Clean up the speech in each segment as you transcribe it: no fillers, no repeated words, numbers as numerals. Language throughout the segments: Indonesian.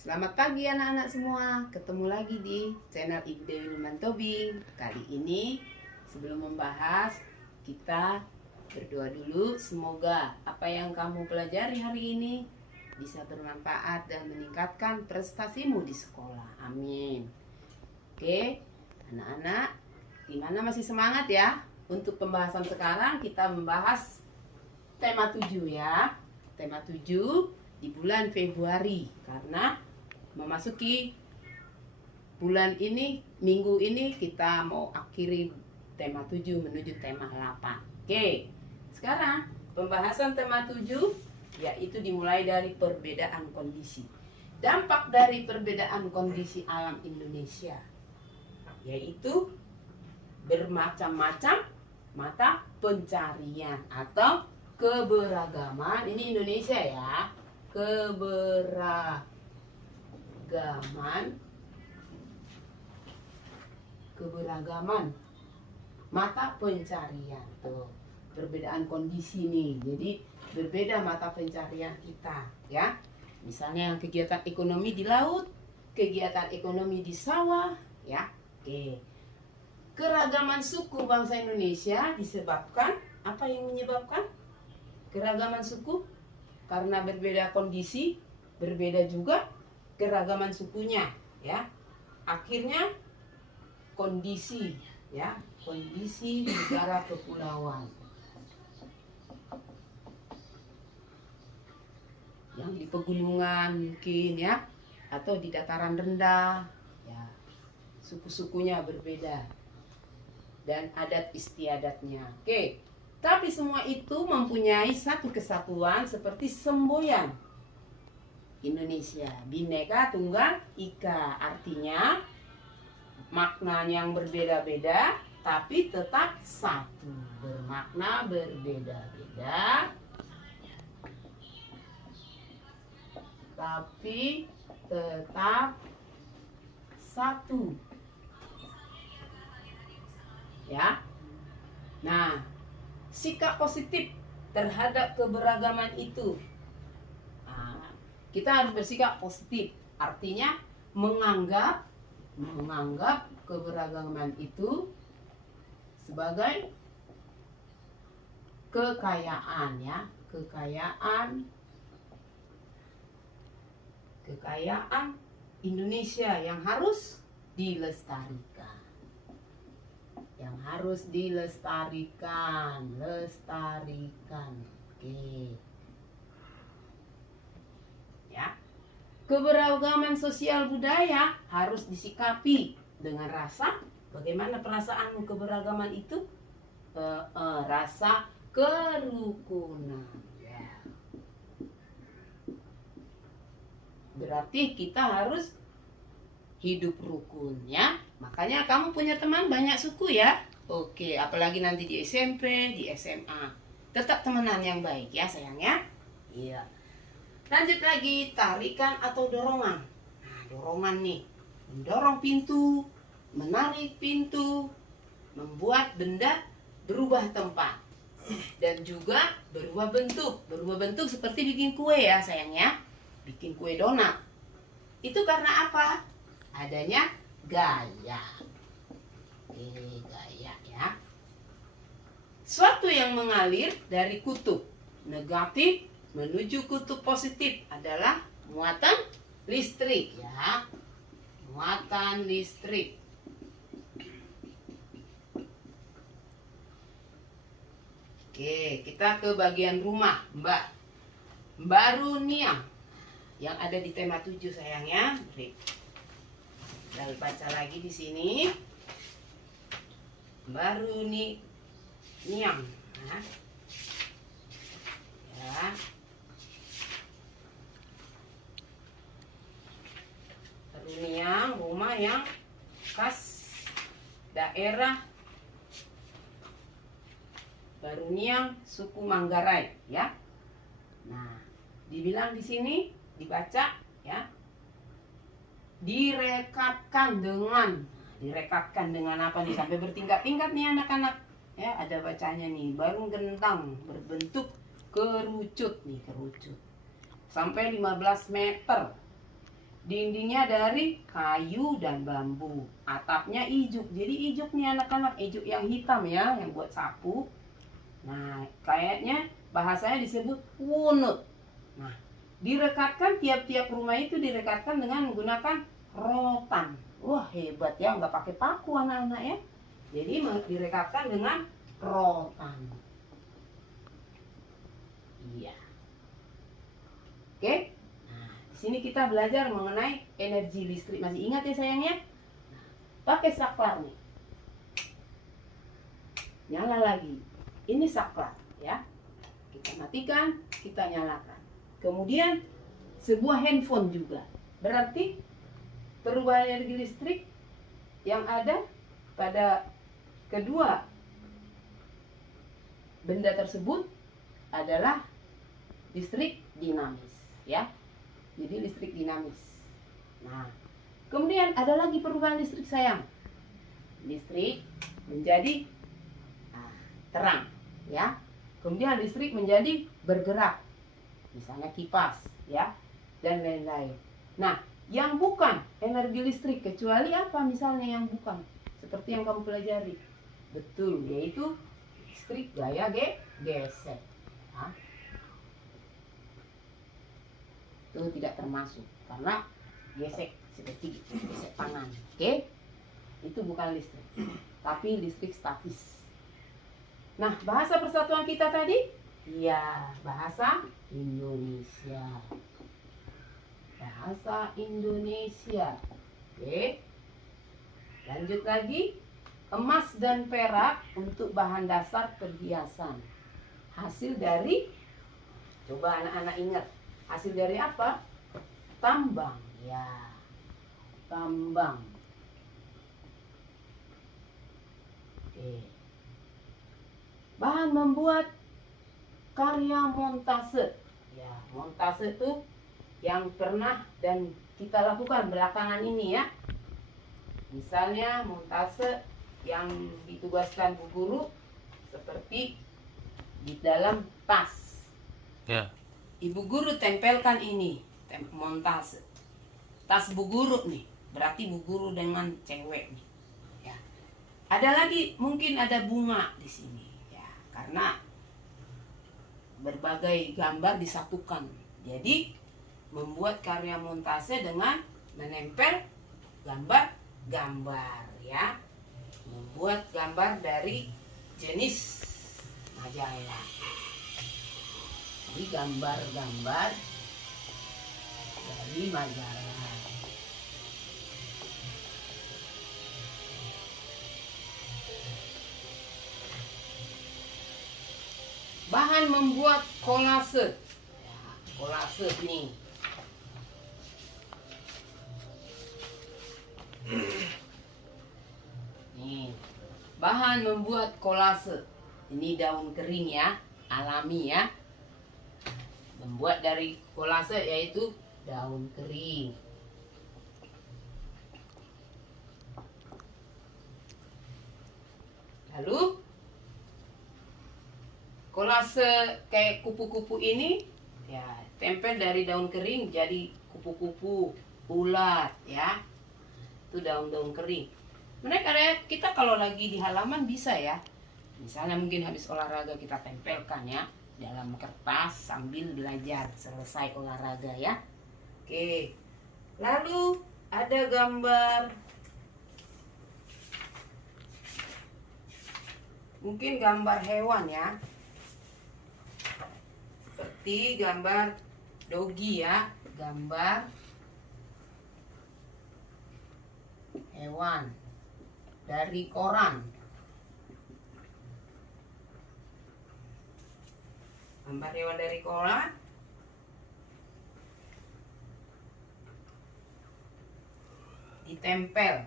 Selamat pagi anak-anak semua. Ketemu lagi di channel Ibu Dewi Numan Tobing. Kali ini sebelum membahas, kita berdoa dulu. Semoga apa yang kamu pelajari hari ini bisa bermanfaat dan meningkatkan prestasimu di sekolah. Amin. Oke, anak-anak, gimana, masih semangat ya? Untuk pembahasan sekarang kita membahas tema 7 ya. Tema 7 di bulan Februari, karena memasuki bulan ini, minggu ini kita mau akhiri tema 7 menuju tema 8. Oke, sekarang pembahasan tema 7 yaitu dimulai dari perbedaan kondisi. Dampak dari perbedaan kondisi alam Indonesia yaitu bermacam-macam mata pencarian atau keberagaman. Ini Indonesia ya. Keberagaman mata pencarian. Tuh, perbedaan kondisi nih. Jadi berbeda mata pencarian kita ya. Misalnya kegiatan ekonomi di laut, kegiatan ekonomi di sawah ya. Oke. Keragaman suku bangsa Indonesia disebabkan apa yang menyebabkan keragaman suku? Karena berbeda kondisi, berbeda juga keragaman sukunya ya. Akhirnya kondisi ya, kondisi negara kepulauan. Yang di pegunungan mungkin ya, atau di dataran rendah ya. Suku-sukunya berbeda dan adat istiadatnya. Oke. Tapi semua itu mempunyai satu kesatuan seperti semboyan Indonesia, Bhinneka Tunggal Ika. Artinya makna yang berbeda-beda tapi tetap satu. Bermakna berbeda-beda tapi tetap satu. Ya. Nah, sikap positif terhadap keberagaman itu. Nah, kita harus bersikap positif. Artinya menganggap keberagaman itu sebagai kekayaan ya, kekayaan Indonesia yang harus dilestarikan. Lestarikan. Oke. Ya. Keberagaman sosial budaya harus disikapi dengan rasa. Bagaimana perasaanmu keberagaman itu? Rasa kerukunan. Ya. Berarti kita harus hidup rukun ya. Makanya kamu punya teman banyak suku ya. Oke, apalagi nanti di SMP, di SMA. Tetap temenan yang baik ya sayang ya. Iya. Lanjut lagi, tarikan atau dorongan. Nah, dorongan nih. Mendorong pintu, menarik pintu, membuat benda berubah tempat. Dan juga berubah bentuk. Berubah bentuk seperti bikin kue ya sayang ya. Bikin kue donat. Itu karena apa? Adanya gaya. Gaya ya. Suatu yang mengalir dari kutub negatif menuju kutub positif adalah muatan listrik ya. Muatan listrik. Oke, kita ke bagian rumah, Mbak Runiang yang ada di tema 7 sayangnya. Kita baca lagi di sini. Baru nih Niang. Nah. Ya. Baru Niang, rumah yang khas daerah Baru Niang, suku Manggarai ya. Nah, dibilang di sini dibaca ya. Direkatkan dengan apa nih, sampai bertingkat-tingkat nih anak-anak ya. Ada bacanya nih, baru gentang berbentuk kerucut nih, kerucut sampai 15 meter Dindingnya dari kayu dan bambu. Atapnya ijuk. Jadi ijuk nih anak-anak, ijuk yang hitam ya, yang buat sapu. Nah, kayaknya bahasanya disebut wunut. Nah, direkatkan tiap-tiap rumah itu direkatkan dengan menggunakan rotan. Wah, hebat ya, nggak pakai paku anak-anak ya. Jadi direkatkan dengan rotan. Iya. Oke. Nah, di sini kita belajar mengenai energi listrik. Masih ingat ya sayangnya? Nah, pakai saklar nih. Nyala lagi. Ini saklar ya. Kita matikan, kita nyalakan. Kemudian sebuah handphone juga. Berarti perubahan energi listrik yang ada pada kedua benda tersebut adalah listrik dinamis ya. Jadi listrik dinamis. Nah, kemudian ada lagi perubahan listrik sayang. Listrik menjadi terang ya. Kemudian listrik menjadi bergerak. Misalnya kipas ya dan lain-lain. Nah, yang bukan energi listrik kecuali apa misalnya yang bukan? Seperti yang kamu pelajari. Betul, yaitu listrik gaya gesek. Nah, itu tidak termasuk karena gesek seperti gesek tangan. Oke? Itu bukan listrik. Tapi listrik statis. Nah, bahasa persatuan kita tadi? Iya, bahasa Indonesia. Bahasa Indonesia. Oke. Lanjut lagi. Emas dan perak untuk bahan dasar perhiasan. Hasil dari, coba anak-anak ingat, hasil dari apa? Tambang. Ya, tambang. Oke. Bahan membuat karya montase. Ya, montase itu yang pernah dan kita lakukan belakangan ini ya. Misalnya montase yang ditugaskan Bu Guru seperti di dalam tas. Ya. Ibu Guru tempelkan ini, montase. Tas Bu Guru nih, berarti Bu Guru dengan cewek nih. Ya. Ada lagi mungkin ada bunga di sini ya, karena berbagai gambar disatukan. Jadi membuat karya montase dengan menempel gambar-gambar ya. Membuat gambar dari jenis majalah. Jadi gambar-gambar dari majalah. Bahan membuat kolase. Ya, kolase nih. Nih, bahan membuat kolase. Ini daun kering ya, alami ya. Membuat dari kolase yaitu daun kering. Lalu kolase kayak kupu-kupu ini ya, tempel dari daun kering jadi kupu-kupu, ulat ya. Itu daun-daun kering. Mereka kita kalau lagi di halaman bisa ya. Misalnya mungkin habis olahraga kita tempelkan ya dalam kertas sambil belajar selesai olahraga ya. Oke. Lalu ada gambar, mungkin gambar hewan ya. Seperti gambar dogi ya, gambar hewan dari koran. Gambar hewan dari koran. Ditempel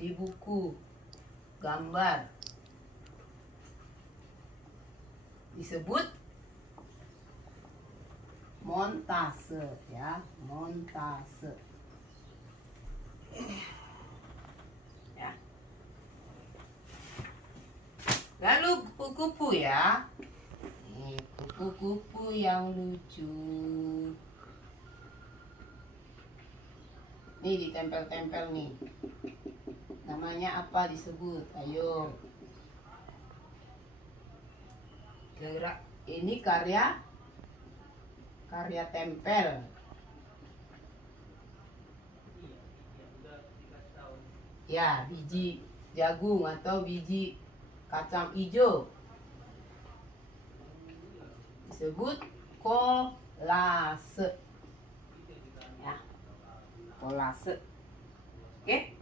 di buku gambar. Disebut montase ya, montase. Ya. Lalu kupu-kupu ya. Ini kupu kupu-kupu yang lucu. Nih ditempel-tempel nih. Namanya apa disebut? Ayo. Ini karya tempel. Ya, biji jagung atau biji kacang hijau disebut kolase. Ya, kolase. Oke.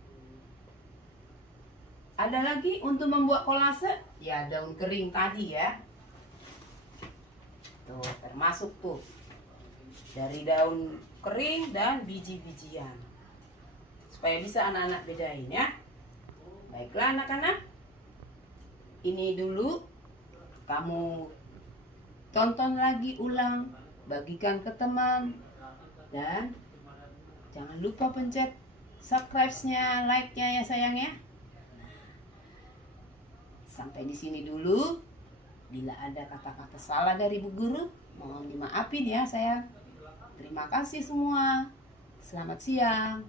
Ada lagi untuk membuat kolase? Ya, daun kering tadi ya. Tuh, termasuk tuh dari daun kering dan biji-bijian. Supaya bisa anak-anak bedain ya. Baiklah anak-anak. Ini dulu kamu tonton lagi ulang, bagikan ke teman, dan jangan lupa pencet subscribe-nya, like-nya ya sayang ya. Sampai di sini dulu. Bila ada kata-kata salah dari Bu Guru, mohon dimaafin ya sayang. Terima kasih semua. Selamat siang.